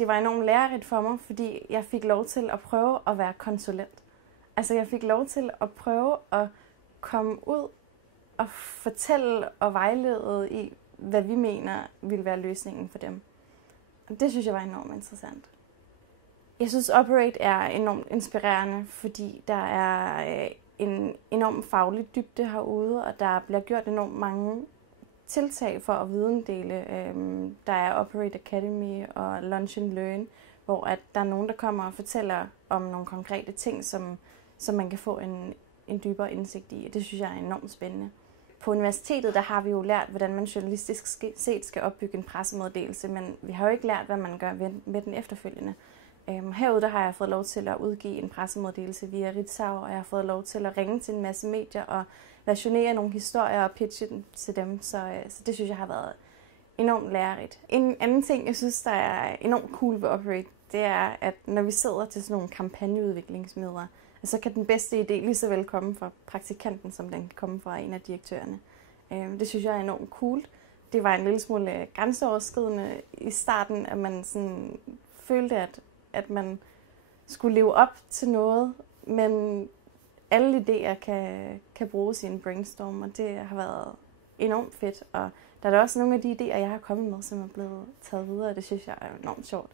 det var enormt lærerigt for mig, fordi jeg fik lov til at prøve at være konsulent. Altså jeg fik lov til at prøve at komme ud og fortælle og vejlede i, hvad vi mener ville være løsningen for dem. Og det synes jeg var enormt interessant. Jeg synes, Operate er enormt inspirerende, fordi der er en enorm faglig dybde herude, og der bliver gjort enormt mange tiltag for at videndele. Der er Operate Academy og Lunch and Learn, hvor at der er nogen, der kommer og fortæller om nogle konkrete ting, som man kan få en dybere indsigt i. Det synes jeg er enormt spændende. På universitetet der har vi jo lært, hvordan man journalistisk set skal opbygge en pressemeddelelse, men vi har jo ikke lært, hvad man gør med den efterfølgende. Herude der har jeg fået lov til at udgive en pressemeddelelse via Ritzau, og jeg har fået lov til at ringe til en masse medier og versionere nogle historier og pitche dem til dem, så det synes jeg har været enormt lærerigt. En anden ting, jeg synes, der er enormt cool ved Operate, det er, at når vi sidder til sådan nogle kampagneudviklingsmøder, så kan den bedste idé lige så vel komme fra praktikanten, som den kan komme fra en af direktørerne. Det synes jeg er enormt cool. Det var en lille smule grænseoverskridende i starten, at man sådan følte, at man skulle leve op til noget, men alle idéer kan bruges i en brainstorm, og det har været enormt fedt. Og der er også nogle af de idéer, jeg har kommet med, som er blevet taget videre, og det synes jeg er enormt sjovt.